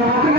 Oh,